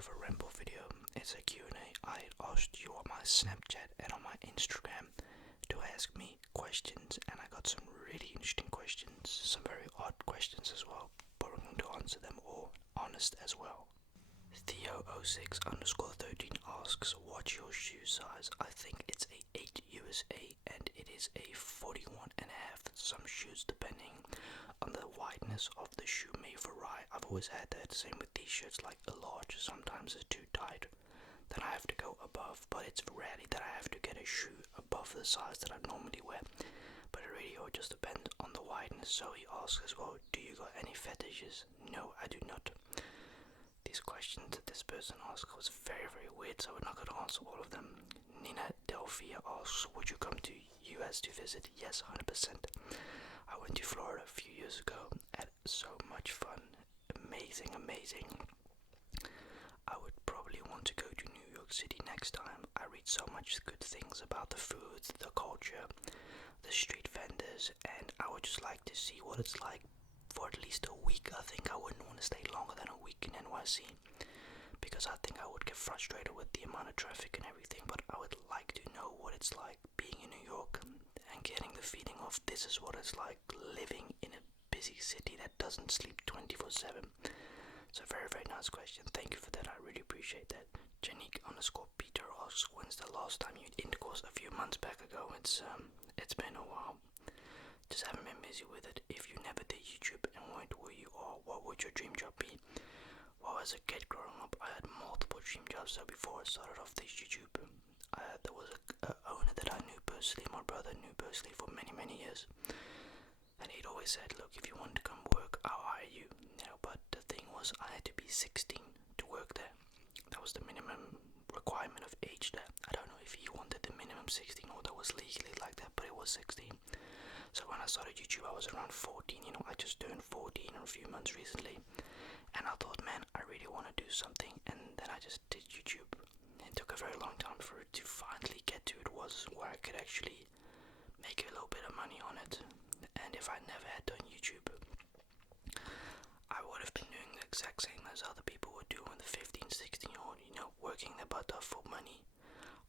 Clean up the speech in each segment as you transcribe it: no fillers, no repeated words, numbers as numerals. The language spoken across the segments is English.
of a ramble video. It's a Q&A. I asked you on my Snapchat and on my Instagram to ask me questions, and I got some really interesting questions, some very odd questions as well, but I'm going to answer them all honest as well. Theo06_13 asks, what's your shoe size? I think it's a 8 USA and it is a 41.5. Some shoes, depending on the wideness of the shoe, may vary. I've always had that. Same with t-shirts, like a large. Sometimes it's too tight, then I have to go above, but it's rarely that I have to get a shoe above the size that I normally wear. But it really all just depends on the wideness. So he asks as well, do you got any fetishes? No, I do not. These questions that this person asked was very, very weird, so we're not going to answer all of them. Nina Delphia asks, would you come to US to visit? Yes, 100%. I went to Florida a few years ago, had so much fun, amazing. I would probably want to go to New York City next time. I read so much good things about the food, the culture, the street vendors, and I would just like to see what it's like for at least a week. I think I wouldn't want to stay longer than a week in NYC, because I think I would get frustrated with the amount of traffic and everything, but I would like to know what it's like being in New York and getting the feeling of this is what it's like living in a busy city that doesn't sleep 24/7. So very, very nice question. Thank you for that. I really appreciate that. Janique_Peter asks, when's the last time you had intercourse? A few months back ago. It's been a while. Just haven't been busy with it. If you never did YouTube and weren't where you are, what would your dream job be? Well, as a kid growing up, I had multiple dream jobs. So before I started off this YouTube, there was a owner that I knew personally. My brother knew personally for many, many years. And he'd always said, look, if you want to come work, I'll hire you. But the thing was, I had to be 16 to work there. That was the minimum requirement of age there. I don't know if he wanted the minimum 16 or that was legally like that, but it was 16. So when I started YouTube, I was around 14. I just turned 14 in a few months recently. And I thought, man, I really want to do something. And then I just did YouTube. It took a very long time for it to finally get to it was where I could actually make a little bit of money on it. And if I never had done YouTube, I would have been doing the exact same as other people would do when the 15, 16-year-old, working their butt off for money.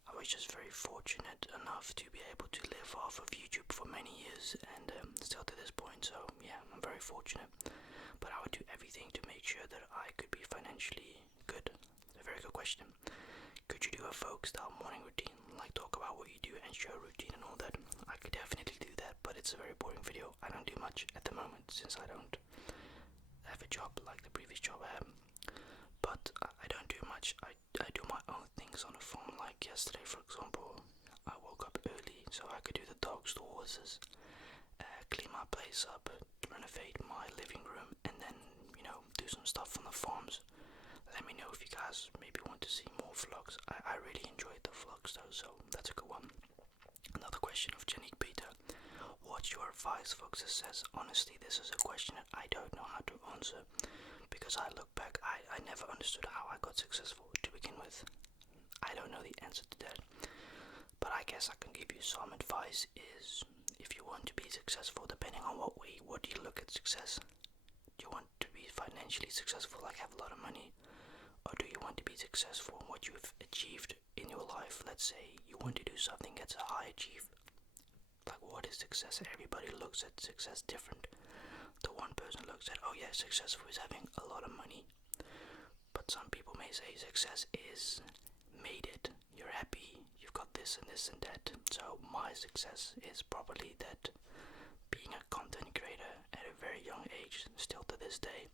I was just very fortunate enough to be able to live off of YouTube for many years, and still to this point, so yeah, I'm very fortunate. But I would do everything to make sure that I could be financially good. A very good question. Could you do a folk style morning routine, like talk about what you do and show routine and all that? I could definitely do that, but it's a very boring video. I don't do much at the moment since I don't have a job like the previous job I had. But I don't do much. I do my own things on the phone. Like yesterday, for example, I woke up early so I could do the dogs, the horses, clean my place up, renovate my living room, and then do some stuff on the farms. Let me know if you guys maybe want to see more vlogs. I really enjoyed the vlogs though, so that's a good one. Another question of Janique Peter. What's your advice for success? Honestly, this is a question that I don't know how to answer, because I look back, I never understood how I got successful to begin with. I don't know the answer to that, but I guess I can give you some advice. Is if you want to be successful, depending on what do you look at success? Do you want to be financially successful, like have a lot of money? Or do you want to be successful in what you've achieved in your life? Let's say you want to do something that's a high achieve. Like, what is success? Everybody looks at success different. The one person looks at, oh yeah, successful is having a lot of money. But some people may say success is made it. You're happy, you've got this and this and that. So my success is probably that being a content creator at a very young age, still to this day.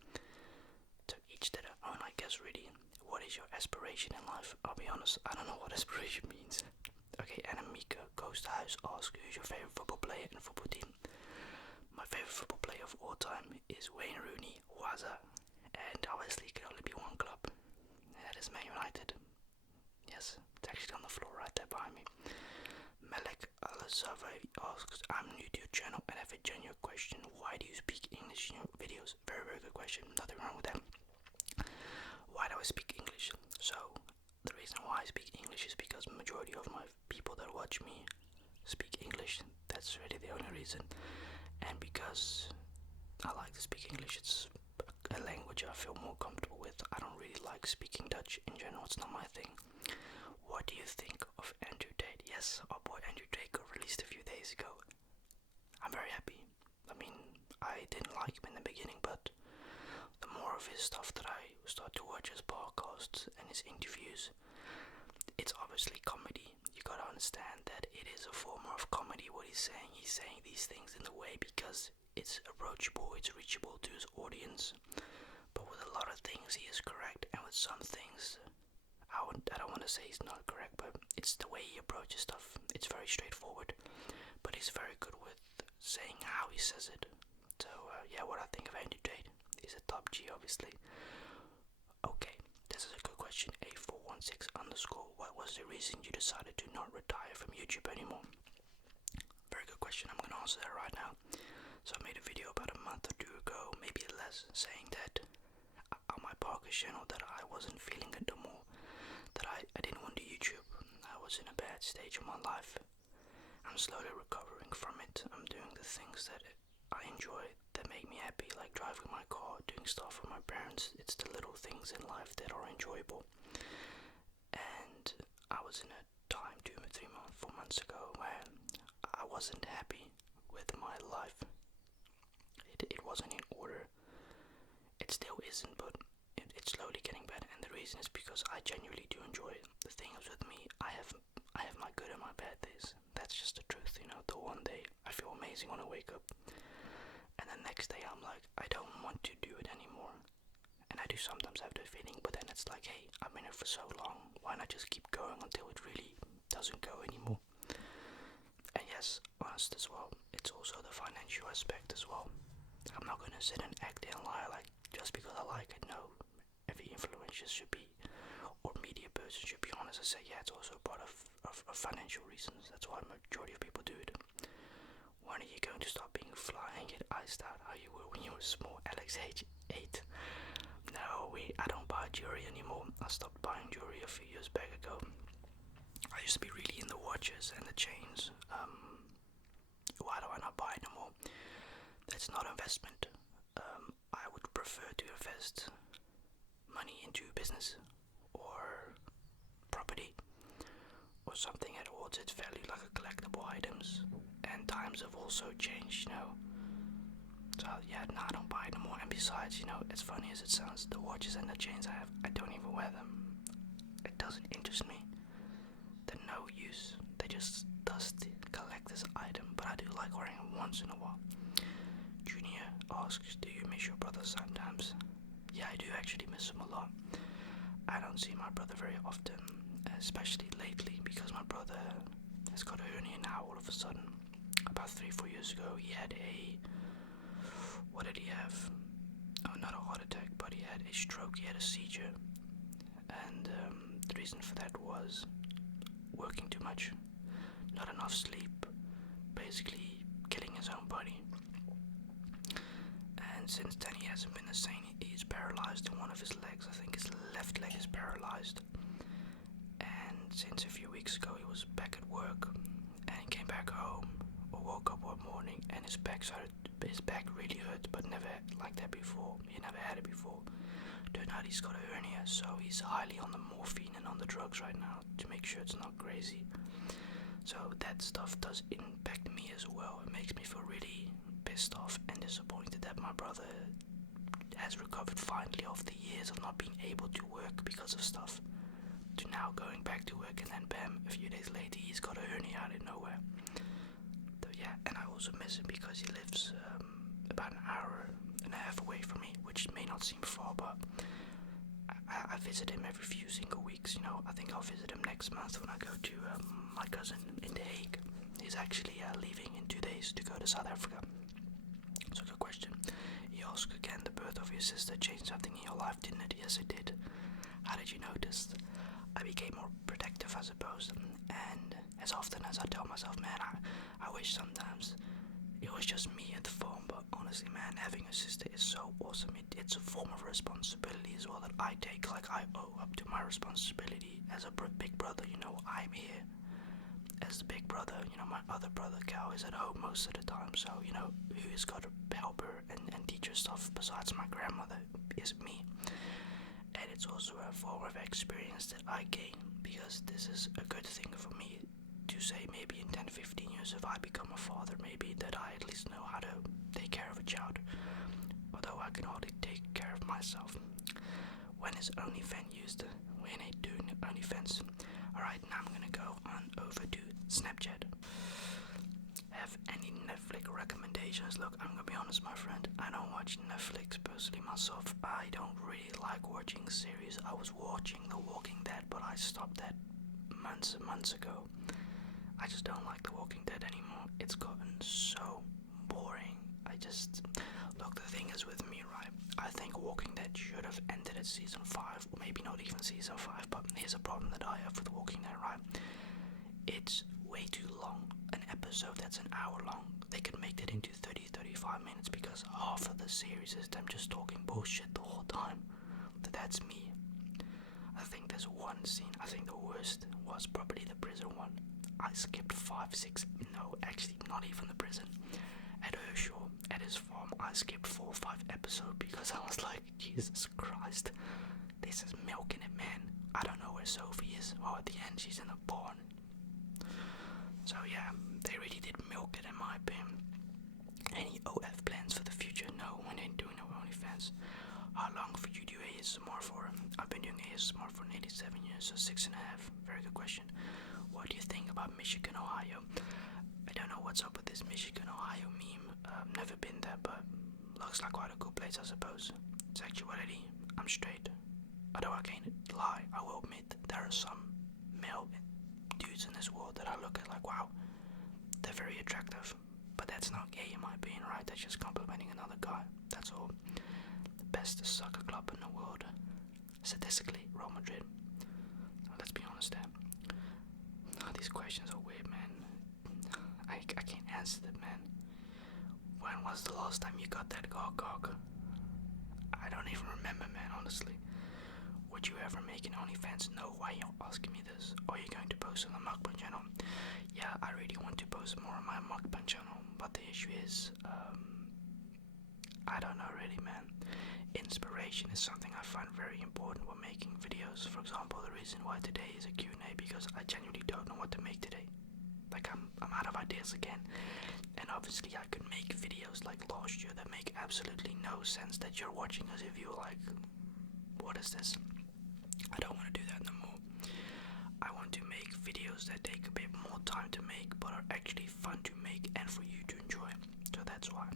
To each their own, I guess, really. What is your aspiration in life? I'll be honest, I don't know what aspiration means. Okay, Anamika Ghost House asks, who's your favorite football player and football team? My favorite football player of all time is Wayne Rooney, Waza, and obviously it can only be one club. That is Man United. Yes, it's actually on the floor right there behind me. Melek Alasava asks, I'm new to your channel and have a genuine question. Why do you speak English in your videos? Very, very good question. Nothing wrong with that. Why do I speak English? So, the reason why I speak English is because the majority of my people that watch me speak English. That's really the only reason. And because I like to speak English, it's a language I feel more comfortable with. because I don't really like speaking Dutch in general. It's not my thing. What do you think of Andrew Tate? Yes, our boy Andrew Tate got released a few days ago. I'm very happy. I mean, I didn't like him in the beginning, but the more of his stuff that I start to watch, his podcasts and his interviews, it's obviously comedy. You gotta understand that it is a form of comedy what he's saying. He's saying these things in the way because it's approachable, it's reachable to his audience. But with a lot of things he is correct, and with some things I don't want to say he's not correct, but it's the way he approaches stuff. It's very straightforward, but he's very good with saying how he says it. So yeah, what I think of Andrew Tate, he's a top G obviously. Okay, this is a good question. A416 underscore. What was the reason you decided to not retire from YouTube anymore? Very good question. I'm gonna answer that right now. So I made a video about a month or two ago, maybe less, saying that on my podcast channel that I wasn't feeling it no more, that I didn't want to YouTube. I was in a bad stage of my life. I'm slowly recovering from it. I'm doing the things that I enjoy, that make me happy, like driving my car, doing stuff with my parents. It's the little things in life that are enjoyable. And I was in a time 4 months ago where I wasn't happy with my life. It wasn't in order. It still isn't, but it's slowly getting better. And the reason is because I genuinely do enjoy it. The thing is with me, I have my good and my bad days. That's just the truth, you know. The one day I feel amazing when I wake up, and the next day I'm like, I don't want to do it anymore. And I do sometimes have that feeling, but then it's like, hey, I'm in it for so long, why not just keep going until it really doesn't go anymore? And yes, honest as well, it's also the financial aspect as well. I'm not gonna sit and act and lie like just because I like it. No, every influencer should be, or media person should be honest and say, yeah, it's also part of financial reasons. That's why the majority of people do it. When are you going to stop being fly and get iced out how you were when you were small? Alex H 8. No, I don't buy jewelry anymore. I stopped buying jewelry a few years back ago. I used to be really in the watches and the chains. Why do I not buy no more? That's not investment. I would prefer to invest money into business or property or something that holds its value, like a collectible items. And times have also changed, you know. So yeah, no, I don't buy no more. And besides, you know, as funny as it sounds, the watches and the chains I have, I don't even wear them. It doesn't interest me. They're no use. They just dusty collector's item, but I do like wearing them once in a while. Junior asks, do you miss your brother sometimes? Yeah, I do actually miss him a lot. I don't see my brother very often, especially lately, because my brother has got a hernia now all of a sudden. About 3-4 years ago, he had what did he have? Oh, not a heart attack, but he had a stroke, he had a seizure. And the reason for that was working too much, not enough sleep, basically killing his own body. And since then he hasn't been the same. He's paralyzed in one of his legs. I think his left leg is paralyzed. And since a few weeks ago he was back at work, and he came back home, or woke up one morning, and his back really hurt, but never like that before. He never had it before. Turned out he's got a hernia, so he's highly on the morphine and on the drugs right now to make sure it's not crazy. So that stuff does impact me as well. It makes me feel really pissed off and disappointed that my brother has recovered finally after years of not being able to work because of stuff, to now going back to work, and then bam, a few days later he's got a hernia out of nowhere. So yeah, and I also miss him because he lives about an hour and a half away from me, which may not seem far, but I visit him every few single weeks, you know. I think I'll visit him next month when I go to my cousin in The Hague. He's actually leaving in 2 days to go to South Africa. So good question. He asks again, the birth of your sister changed something in your life, didn't it? Yes, it did. How did you notice? I became more protective, I suppose. And as often as I tell myself, man, I wish sometimes it was just me at the farm, but honestly, man, having a sister is so awesome. It's a form of responsibility as well that I take. Like, I owe up to my responsibility as a big brother. You know, I'm here as the big brother. You know, my other brother Cal is at home most of the time, so you know, who has got to help her and teach her stuff besides my grandmother is me. it's also a form of experience that I gain, because this is a good thing for me to say. Maybe in 10-15 years, if I become a father, maybe that I at least know how to take care of a child, although I can hardly take care of myself. When is OnlyFans used? We ain't doing OnlyFans. Alright, now I'm gonna go on over to Snapchat. Have any Netflix recommendations? Look, I'm gonna be honest, my friend, I don't watch Netflix personally myself. I don't really like watching series. I was watching The Walking Dead, but I stopped that months and months ago. I just don't like The Walking Dead anymore. It's gotten so boring. Look, the thing is with me, right? I think Walking Dead should have ended at season 5, or maybe not even season 5, but here's a problem that I have with Walking Dead, right? It's way too long. An episode that's an hour long, they can make that into 30-35 minutes, because half of the series is them just talking bullshit the whole time. But that's me. I think there's one scene, I think the worst was probably the prison one. I skipped 5, 6, no, actually not even the prison. At Herschel, at his farm, I skipped 4 or 5 episodes because I was like, Jesus Christ, this is milking it, man. I don't know where Sophie is. Well, at the end, she's in a barn. So yeah, they really did milk it in my opinion. Any OF plans for the future? No, we ain't doing no OnlyFans. How long for you do ASMR for? I've been doing ASMR for nearly 7 years, so 6.5. Very good question. What do you think about Michigan, Ohio? I don't know what's up with this Michigan, Ohio meme. Never been there, but looks like quite a cool place, I suppose. Sexuality, I'm straight. Although I can't lie, I will admit there are some male dudes in this world that I look at like, wow, they're very attractive. But that's not gay in my opinion, right? That's just complimenting another guy. That's all. The best soccer club in the world. Statistically, Real Madrid. Let's be honest there. These questions are weird, man. I can't answer them, man. When was the last time you got that gog? I don't even remember, man, honestly. Would you ever make an OnlyFans? No, why are you asking me this? Or are you going to post on the mukbang channel? Yeah, I really want to post more on my mukbang channel, but the issue is, I don't know really, man. Inspiration is something I find very important when making videos. For example, the reason why today is a Q&A, because I genuinely don't know what to make today. Like, I'm out of ideas again. And obviously I could make videos like last year that make absolutely no sense, that you're watching as if you're like, what is this? I don't want to do that no more. I want to make videos that take a bit more time to make, but are actually fun to make and for you to enjoy. So that's why.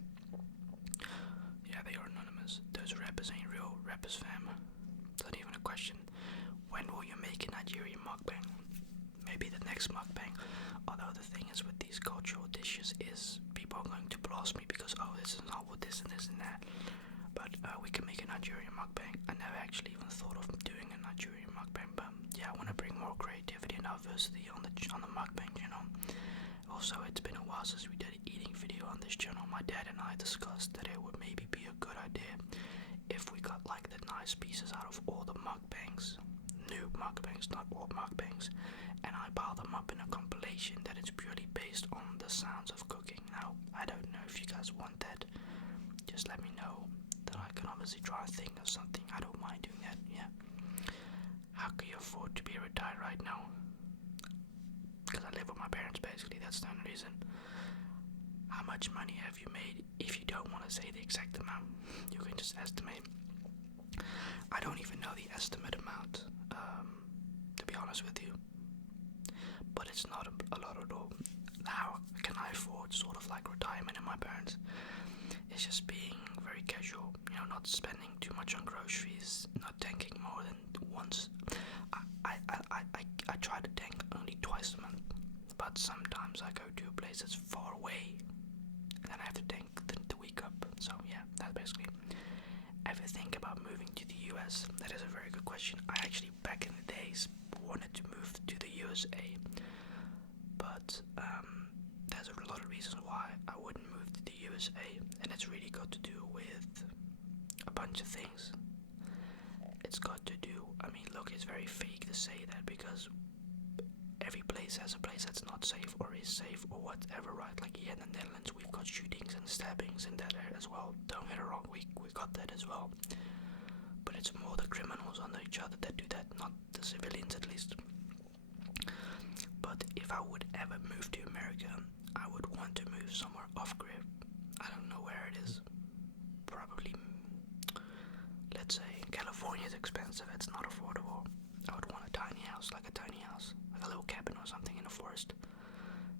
Yeah, they are anonymous. Those rappers ain't real rappers, fam. Not even a question. When will you make a Nigerian mukbang? Maybe the next mukbang. Although the thing is with these cultural dishes is people are going to blast me because, oh, this is not what this and this and that. But we can make a Nigerian mukbang. I never actually even thought of doing a Nigerian mukbang, but yeah, I want to bring more creativity and diversity on the mukbang channel. Also, it's been a while since we did an eating video on this channel. My dad and I discussed that it would maybe be a good idea if we got like the nice pieces out of all the mukbangs. New mukbangs, not old mukbangs. And I pile them up in a compilation that is purely based on the sounds of cooking. Now, I don't know if you guys want that. Just let me know. Then I can obviously try to think of something. I don't mind doing that, yeah. How can you afford to be retired right now? Because I live with my parents, basically. That's the only reason. How much money have you made? If you don't want to say the exact amount, you can just estimate. I don't even know the estimate amount, to be honest with you. But it's not a lot at all. How can I afford sort of like retirement in my parents? It's just being very casual, not spending too much on groceries, not tanking more than once. I try to tank only twice a month, but sometimes I go to a place that's far away, and then I have to tank the week up. So yeah, that's basically. Ever think about moving to the US? That is a very good question. I actually, back in the days, wanted to move to the USA, but there's a lot of reasons why I wouldn't move to the USA, and it's really got to do with a bunch of things. It's got to do, look, it's very fake to say that, because every place has a place that's not safe or is safe or whatever, right? Like here in the Netherlands, we've got shootings and stabbings in that area as well. Don't get it wrong, we got that as well. But it's more the criminals under each other that do that, not the civilians at least. But if I would ever move to America, I would want to move somewhere off-grid. I don't know where it is. Probably, let's say, California is expensive, it's not affordable. I would want a tiny house, like a little cabin or something in a forest.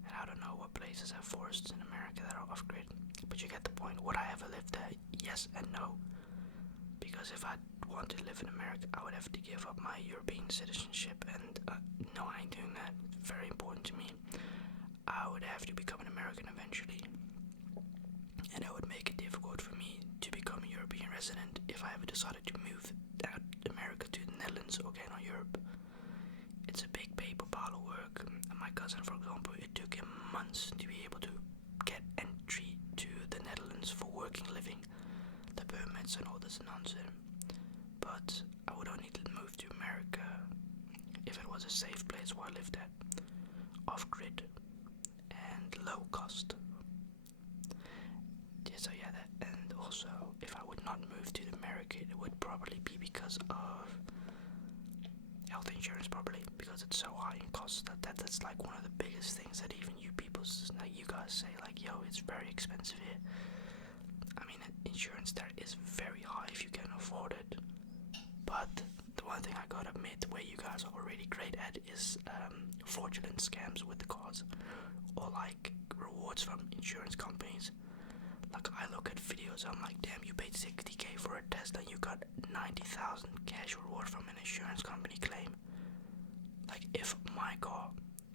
And I don't know what places have forests in America that are off-grid. But you get the point. Would I ever live there? Yes and no. Because if I wanted to live in America, I would have to give up my European citizenship, and no, I ain't doing that. It's very important to me. I would have to become an American eventually, and it would make it difficult for me to become a European resident if I ever decided to move out America to the Netherlands or again or Europe. It's a big paper pile of work. And my cousin, for example, it took him months to be able to get entry to the Netherlands for working, living, the permits and all this nonsense. But I would only move to America if it was a safe place where I lived at, off-grid and low cost. Yeah, so yeah, that, and also if I would not move to America, it would probably be because of health insurance, probably because it's so high in cost. That's like one of the biggest things that even you people, like you guys say, like, yo, it's very expensive here. I mean, insurance there is very high if you can afford it. But the one thing I gotta admit, where you guys are already great at, is fraudulent scams with the cards, or like rewards from insurance companies. Like, I look at videos, I'm like, damn, you paid 60k for a test and you got 90,000 cash reward from an insurance company claim. Like, if my car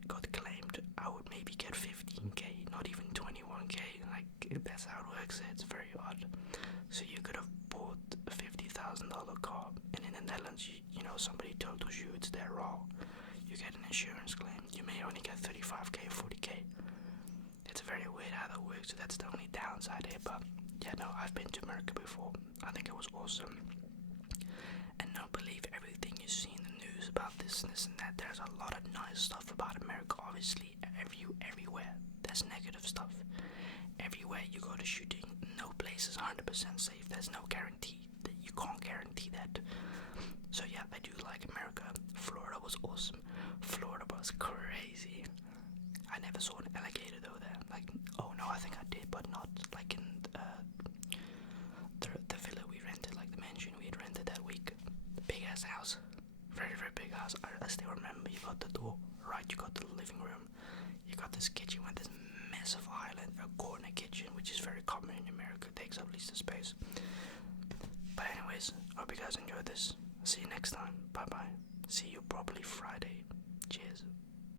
got claimed, I would maybe get 15k, not even 21k. Like, that's how it works. It's very odd. So you could have bought a $50,000 car, and in the Netherlands, you know, somebody totals you, it's their raw. You get an insurance claim, you may only get 35k, 40k. It's very weird how that works, so that's the only downside here. But yeah, no, I've been to America before. I think it was awesome. And don't believe everything you see in the news about this and that. There's a lot of nice stuff about America, obviously. Everywhere there's negative stuff. Everywhere you go to shooting, no place is 100% safe. There's no guarantee. You can't guarantee that. So yeah, I do like America. Florida was awesome. Florida was crazy. I never saw an alligator though there. Like, oh no, I think I did, but not like in the villa we rented, like the mansion we had rented that week. The big ass house. Very, very big house. I still remember. You got the door, right? You got the living room. You got this kitchen with this massive island, a corner kitchen, which is very common in America. It takes up least the space. But anyways, hope you guys enjoyed this. See you next time. Bye bye. See you probably Friday. Cheers.